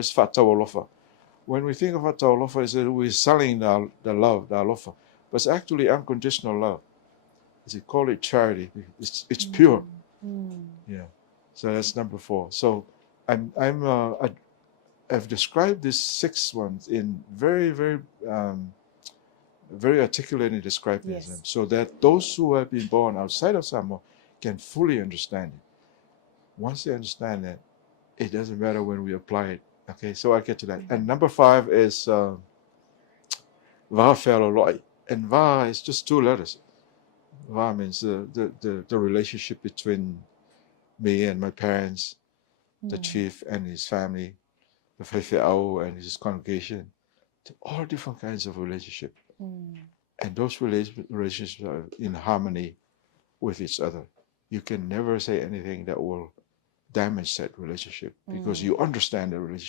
Fautaua is Alofa. When we think of Alofa, is that we're selling the love, the Alofa. But it's actually unconditional love. As you call it charity. It's pure. Yeah. So that's number 4. So I've described these 6 ones in very, very very articulate in describing them, so that those who have been born outside of Samoa can fully understand it. Once they understand that, it doesn't matter when we apply it. Okay, so I get to that. And number 5 is Fealoaloa'i. And Va is just 2 letters. Va means the relationship between me and my parents, the chief and his family, the Fealoala'i and his congregation, all different kinds of relationship. And those relationships are in harmony with each other. You can never say anything that will damage that relationship because you understand the relationship.